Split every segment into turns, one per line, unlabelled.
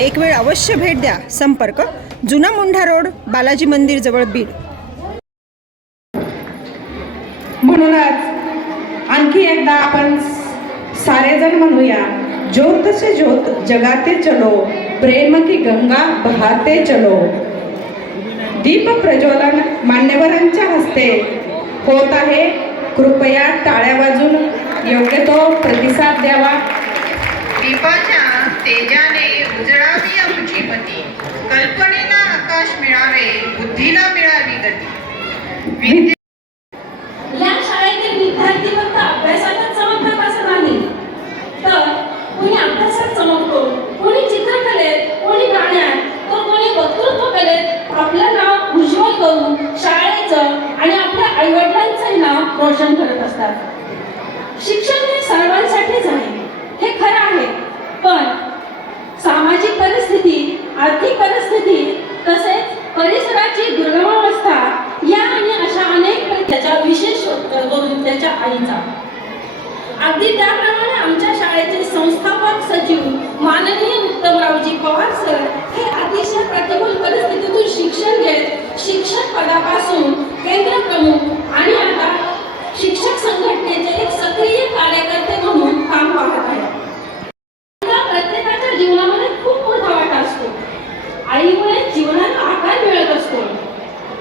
एक वेळ अवश्य भेट द्या. संपर्क जुना मुंढा रोड बालाजी मंदिर जवळ बीड.
म्हणूनच आणखी एकदा आपण सारेजण म्हणूया ज्योत से ज्योत जगाते चलो प्रेम की गंगा बहाते चलो. दीप प्रज्वलन मान्यवरांच्या हस्ते होत आहे. कृपया टाळ्या वाजून योग्य तो प्रतिसाद द्यावा.
दीपाच्या तेजाने कल्पनेला आकाश मिळावे बुद्धीला मिळावी गती विद्ये
या शाळेतील विद्यार्थी फक्त अभ्यासातच चमकतात असं नाही तर कोणी अभ्यासात चमकतो कोणी चित्रकलेत कोणी गाण्यात तर कोणी वक्तृत्व कलेत आपलं नाव उज्ज्वल करून शाळेचं आणि आपल्या आईवडिलांचंही नाव रोशन करत असतात शिक्षण हे सर्वांसाठीच आहे हे खरं आहे पण सामाजिक परिस्थिती आर्थिक परिस्थिती तसेच परिसराची दुर्गमावस्था या आणि अशा अनेक प्र- त्याच्या विशेष करून त्याच्या आईचा अगदी त्याप्रमाणे आमच्या शाळेचे संस्थापक सचिव माननीय उत्तमरावजी पवार सर हे अतिशय प्रतिकूल परिस्थितीतून शिक्षण घेत शिक्षक पदापासून केंद्र प्रमुख आणि आता शिक्षक संघटनेचे एक सक्रिय कार्यकर्ते म्हणून काम पाहत आहे. प्रत्येकाच्या जीवनामध्ये खूप मोठा वाटा असतो. आईमुळे जीवनात आकार मिळत असतो.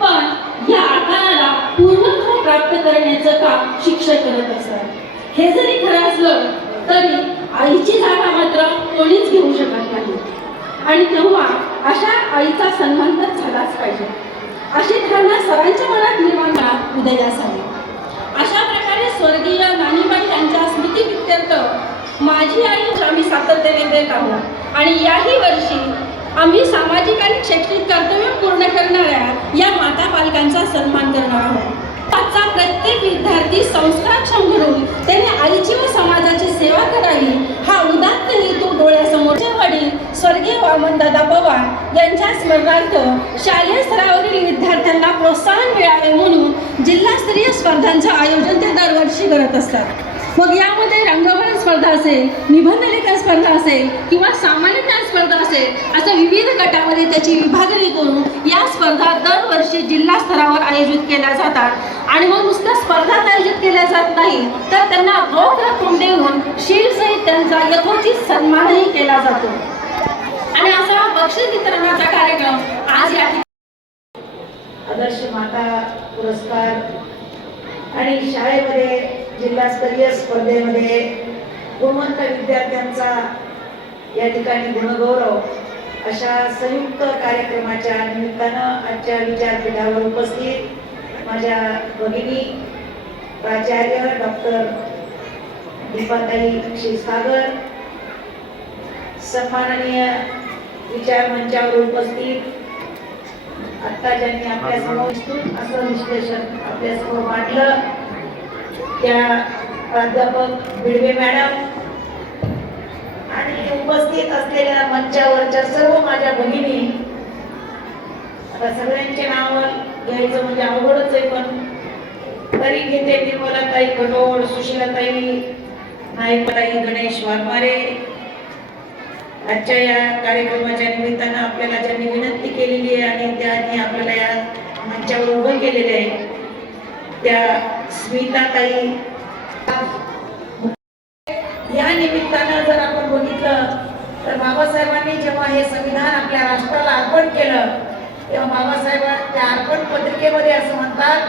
पण या आकाराला पूर्णत्व प्राप्त करण्याचं काम शिक्षक करत असतात. हे जरी खरं असलं तरी आईची जागा मात्र कोणीच घेऊ शकत नाही. आणि तेव्हा अशा आईचा सन्मान तर झालाच पाहिजे. अशी धारणा सरांच्या मनात निर्माण करा उदयास आली? अशा प्रकारे स्वर्गीय नानीबाई यांच्या स्मृतीप्रित्यर्थ माझी आई आम्ही सातत्याने देत आहोत आणि याही वर्षी आम्ही सामाजिक आणि शैक्षणिक कर्तव्य पूर्ण करणाऱ्या या माता पालकांचा सन्मान करणार आहोत. आजचा प्रत्येक विद्यार्थी संस्कारक्षम घडून त्याने आईची व समाजाची सेवा करावी. हा उदात्त हेतू डोळ्यासमोरचे वडील स्वर्गीय वामनदादा पवार यांच्या स्मरणार्थ शालेय स्तरावरील विद्यार्थ्यांना प्रोत्साहन मिळावे म्हणून जिल्हास्तरीय स्पर्धांचं आयोजन ते दरवर्षी करत असतात. मग यामध्ये रंगभरण स्पर्धा असेल निबंध लेखन स्पर्धा असेल किंवा सामान्य ज्ञान स्पर्धा असेल असं विविध गटामध्ये त्याची विभागणी करून या स्पर्धा दरवर्षी जिल्हा स्तरावर आयोजित केल्या जातात. आणि मग नुसत्या स्पर्धाच आयोजित केल्या जात नाही तर त्यांना रोख रक्कम देऊन शीलसहित त्यांचा यथोचित सन्मानही केला जातो. आणि असा बक्षीस वितरणाचा कार्यक्रम आज या ठिकाणी
आदर्श माता पुरस्कार आणि शाळेमध्ये जिल्हास्तरीय स्पर्धेमध्ये गुणवंत विद्यार्थ्यांचा या ठिकाणी गुणगौरव अशा संयुक्त कार्यक्रमाच्या निमित्तानं आजच्या विचारपीठावर उपस्थित माझ्या भगिनी प्राचार्य डॉक्टर दीपाताई क्षीरसागर सन्माननीय विचार मंचावर उपस्थित आता ज्यांनी आपल्यासमोर विस्तृत असं विश्लेषण आपल्यासमोर मांडलं. त्या प्राध्यापक बिडवे मॅडम आणि उपस्थित असलेल्या मंचावरच्या सर्व माझ्या भगिनी आता सगळ्यांचे नाव घ्यायचं म्हणजे अवघडच आहे पण तरी घेते निर्मलाताई कठोर सुशीलाताई नायकताई गणेश वाघमारे आजच्या या कार्यक्रमाच्या निमित्तानं आपल्याला ज्यांनी विनंती केलेली आहे आणि त्यांनी आपल्याला या मंचावर उभं केलेले आहे त्या स्मिताताई. या निमित्तानं जर आपण बघितलं तर बाबासाहेबांनी जेव्हा हे संविधान आपल्या राष्ट्राला अर्पण केलं तेव्हा बाबासाहेब त्या अर्पण पत्रिकेमध्ये असं म्हणतात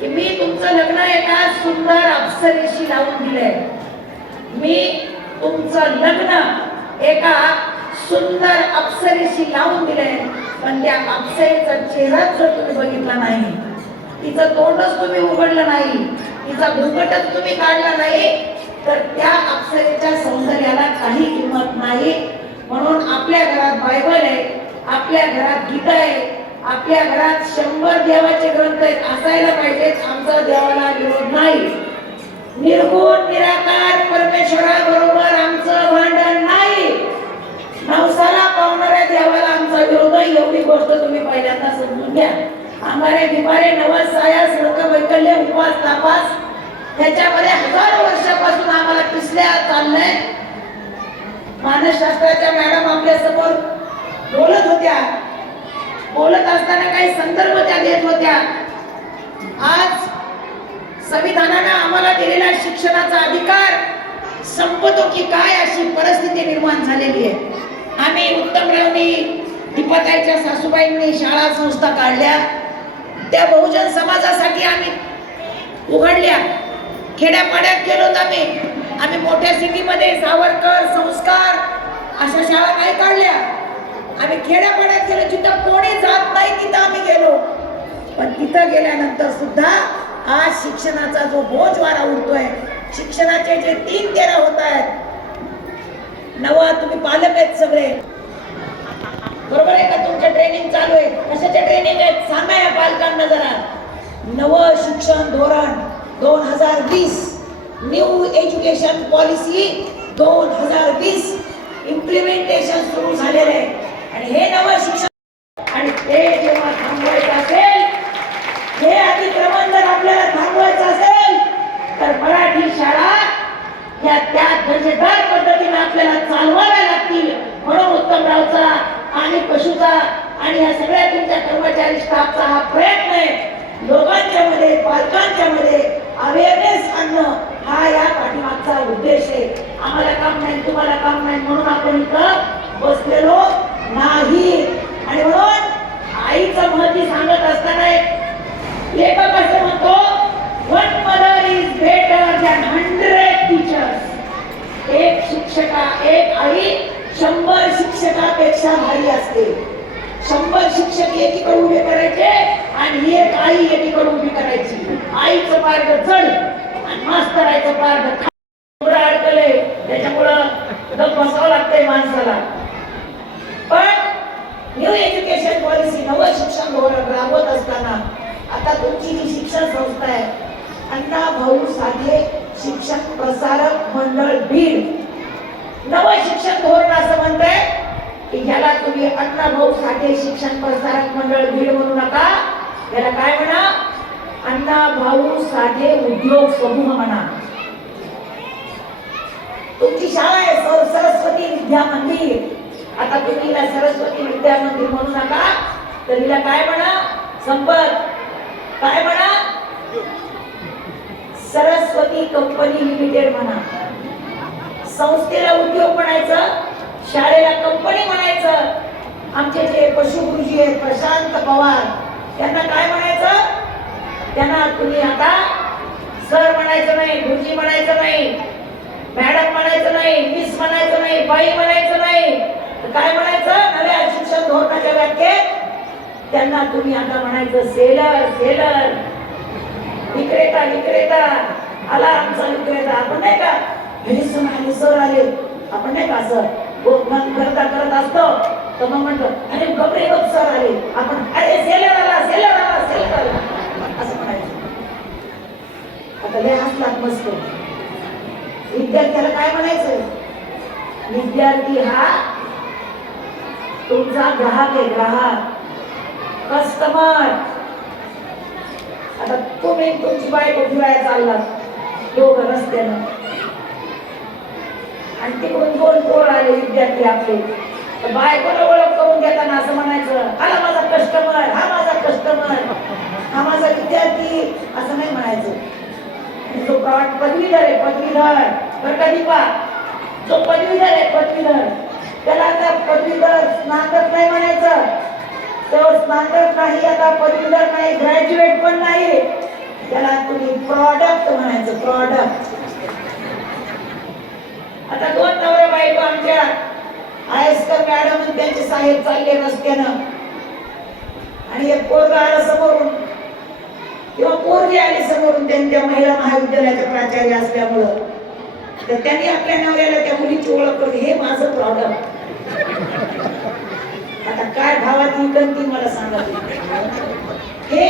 की मी तुमचं लग्न एका सुंदर अप्सरेशी लावून दिलंय. मी तुमचं लग्न एका सुंदर अप्सरेशी लावून दिलंय पण त्या अप्सरेचा चेहराच जर तुम्ही बघितला नाही तिचं तोंडच तुम्ही उघडलं नाही तिचा घुंगटच तुम्ही काढला नाही तर त्या अक्षरेच्या सौंदर्याला काही किंमत नाही. म्हणून आपल्या घरात बायबल आहे आपल्या घरात गीता आहे आपल्या घरात शंभर देवाचे ग्रंथ आहेत असायला पाहिजेत आमचा देवाला विरोध नाही. निर्गुण निराकार परमेश्वराबरोबर आमचं भांडण नाही. नवसाला पावणाऱ्या देवाला आमचा विरोध एवढी गोष्ट तुम्ही पहिल्यांदा समजून घ्या. आम्हाला बिमारे नवस साया सडक वैकल्य उपवास तापास त्याच्यामध्ये हजारो वर्षापासून आम्हाला पिसल्या चाललंय. मानसशास्त्राच्या मॅडम आपल्यासमोर बोलत होत्या. बोलत असताना काही संदर्भ त्या देत होत्या. आज संविधानानं आम्हाला दिलेला शिक्षणाचा अधिकार संपतो की काय अशी परिस्थिती निर्माण झालेली आहे. आम्ही उत्तमरावनी दीपाताईच्या सासूबाईंनी शाळा संस्था काढल्या. त्या बहुजन समाजासाठी आम्ही उघडल्या. खेड्यापाड्यात गेलो आम्ही आम्ही मोठ्या सिटीमध्ये सावरकर संस्कार अशा शाळा नाही काढल्या. आम्ही खेड्यापाड्यात गेलो जिथं कोणी जात नाही तिथं आम्ही गेलो. पण तिथं गेल्यानंतर सुद्धा आज शिक्षणाचा जो बोज वारा उडतोय शिक्षणाचे जे तीन तेरा होत आहेत नवा तुम्ही पालक आहेत सगळे बरोबर आहे का तुमचं ट्रेनिंग चालू आहे कशाचे ट्रेनिंग आहेत सांगा या पालकांना जरा नव शिक्षण धोरण दोन हजार वीस न्यू एज्युकेशन पॉलिसी दोन हजार वीस इम्प्लिमेंटेशन सुरू झालेलं आहे आणि हे नवं शिक्षण आणि ते जेव्हा थांबवायचं असेल हे अतिक्रमण जर आपल्याला थांबवायचं असेल तर मराठी शाळा या त्या दर्जेदार पद्धतीने आपल्याला चालवाव्या लागतील म्हणून उत्तमरावचा आणि पशुचा आणि या सगळ्या तुमच्या कर्मचारी स्टाफचा हा प्रयत्न आहे लोकांच्या मध्ये पालकांच्या मध्ये अवेअरनेस आणणं हा या पाठीमागचा उद्देश आहे आम्हाला काम नाही तुम्हाला काम नाही म्हणून आपण इथं बसलेलो नाही आणि म्हणून आईचं महत्त्व सांगत असताना एक लेखक असं म्हणतो one mother is better than hundred teachers एक शिक्षका एक आई शंभर पेक्षा भारी असते. शंभर शिक्षक एकीकडे उभे करायचे आणि एक आई एकीकडे उभी करायची. आईचं पार्ग चढ आणि मास्तरायचं पार्ग अडकले त्याच्यामुळं बसावं लागतंय माणसाला. पण न्यू एज्युकेशन पॉलिसी नवं शिक्षण धोरण राबवत असताना आता तुमची ही शिक्षण संस्था आहे अण्णा भाऊ साधे शिक्षक प्रसारक मंडळ बीड. नवं शिक्षण धोरण असं म्हणतंय की ह्याला तुम्ही अण्णाभाऊ साठे शिक्षण प्रसारक मंडळ बीड म्हणू नका. याला काय म्हणा? अण्णा भाऊ साठे उद्योग समूह म्हणा. तुमची शाळा आहे सर- सरस्वती विद्या मंदिर. आता तुम्ही हिला सरस्वती विद्या मंदिर म्हणू नका. तर हिला काय म्हणा? संपत. काय म्हणा? सरस्वती कंपनी लिमिटेड म्हणा. संस्थेला उद्योग म्हणायचं. शाळेला कंपनी म्हणायचं आमचे जे पशुगुरुजी आहेत प्रशांत पवार त्यांना काय म्हणायचं? त्यांना तुम्ही आता सर म्हणायचं नाही गुरुजी म्हणायचं नाही मॅडम म्हणायचं नाही मिस म्हणायचं नाही बाई म्हणायचं नाही. काय म्हणायचं? नव्या शिक्षण धोरणाच्या व्याख्येत त्यांना तुम्ही आता म्हणायचं सेलर सेलर विक्रेता विक्रेता आला आमचा विक्रेता आपण नाही का? घरी आले सर आले आपण नाही का असं मन करता करत असतो. तर मग म्हणतो अरे कपडे बघ सर आले आपण अरे सेलर आला सेलर आला सेलर आला असं म्हणायचं. आता लय हसलात मस्त. विद्यार्थ्याला काय म्हणायचं विद्यार्थी हा तुमचा ग्राहक आहे ग्राहक. कस्टमर. आता तुम्ही तुमची बायको फिरायला चाललात. दोघं रस्त्यानं. आणि तिकडून दोन पोर आले विद्यार्थी आपले? तर बायकोला ओळख करून घेताना असं म्हणायचं आला माझा कस्टमर हा माझा कस्टमर हा माझा विद्यार्थी. असं नाही म्हणायचं. जो प्रवास पदवीधर आहे पदवीधर. बरं का दीपा? जो पदवीधर आहे पदवीधर. त्याला आता पदवीधर स्नातक नाही म्हणायचं. तो स्नातक नाही आता पदवीधर नाही ग्रॅज्युएट पण नाही. त्याला तुम्ही प्रॉडक्ट म्हणायचं प्रॉडक्ट आता दोन नवऱ्या बायको आमच्या. आयस्कर मॅडम त्यांचे साहेब चालले रस्त्यानं. आणि एक पोरगा आला समोरून. किंवा पोरगी आली समोरून त्यांच्या महिला महाविद्यालयाच्या प्राचार्य असल्यामुळं. तर त्यांनी आपल्या नवऱ्याला त्या मुलीची ओळख करून हे माझं प्रॉडक्ट आता काय भावात विकन ती मला सांगा हे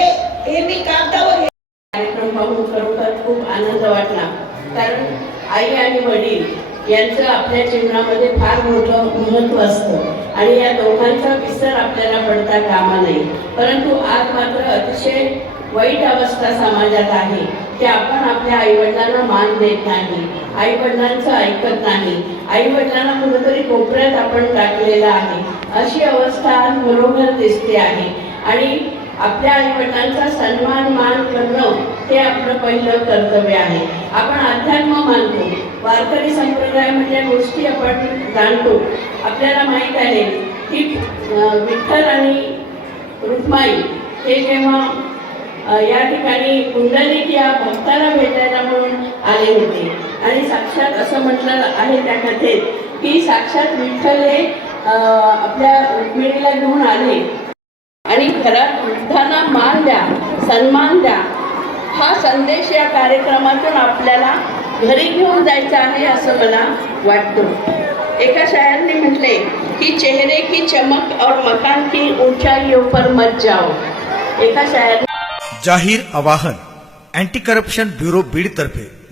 हे मी कागदावर
कार्यक्रम पाहून खरोखर खूप आनंद वाटला. कारण आई आणि वडील यांचं आपल्या जीवनामध्ये फार मोठं महत्त्व असतं. आणि या दोघांचा विसर आपल्याला पडता कामा नाही परंतु आज मात्र अतिशय वाईट अवस्था समाजात आहे. की आपण आपल्या आईवडिलांना मान देत नाही. आईवडिलांचं ऐकत नाही. आईवडिलांना कुठंतरी कोपऱ्यात आपण टाकलेलं आहे. अशी अवस्था आज बरोबर दिसते आहे. आणि आपल्या आईवडिलांचा सन्मान मान करणं हे आपलं पहिलं कर्तव्य आहे. आपण अध्यात्म मानतो. वारकरी संप्रदायामधल्या गोष्टी आपण जाणतो. आपल्याला माहीत आहे की विठ्ठल आणि रुक्माई हे जेव्हा या ठिकाणी कुंडलिक या भक्ताला भेटायला म्हणून आले होते. आणि साक्षात असं म्हटलं आहे त्या कथेत की साक्षात विठ्ठल हे आपल्या रुक्मिणीला घेऊन आले. आणि घरात वृद्धांना मान द्या सन्मान द्या. हा संदेश या कार्यक्रमातून आपल्याला घरी घेऊन जायचा आहे असं मला वाटतं. एका शायरने म्हटले की चेहरे की चमक और मकान की ऊंचाइयों पर मत जाओ. एका शायर
जाहीर आवाहन अँटी करप्शन ब्युरो बीड तर्फे.